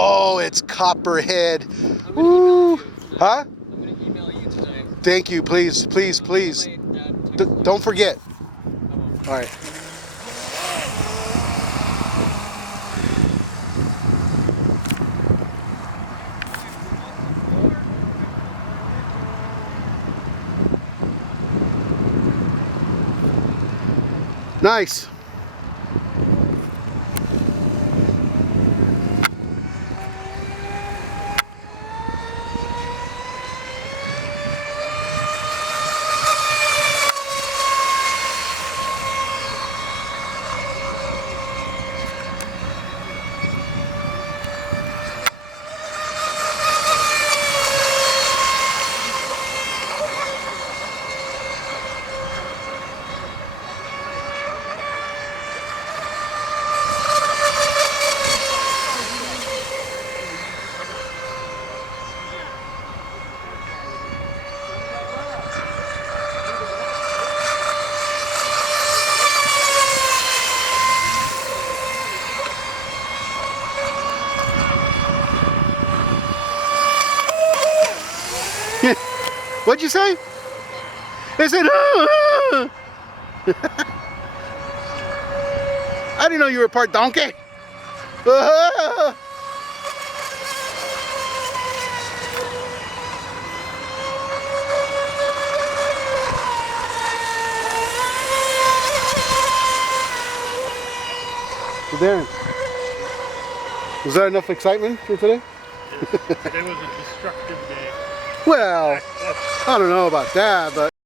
Oh, it's Copperhead. I'm gonna email you tonight. Huh? I'm gonna email you tonight. Thank you. Please, please, please. Don't forget. All right. Nice. What'd you say? They said, I didn't know you were part donkey. So Darren, was that enough excitement for today? Today was a destructive day. Well, I don't know about that, but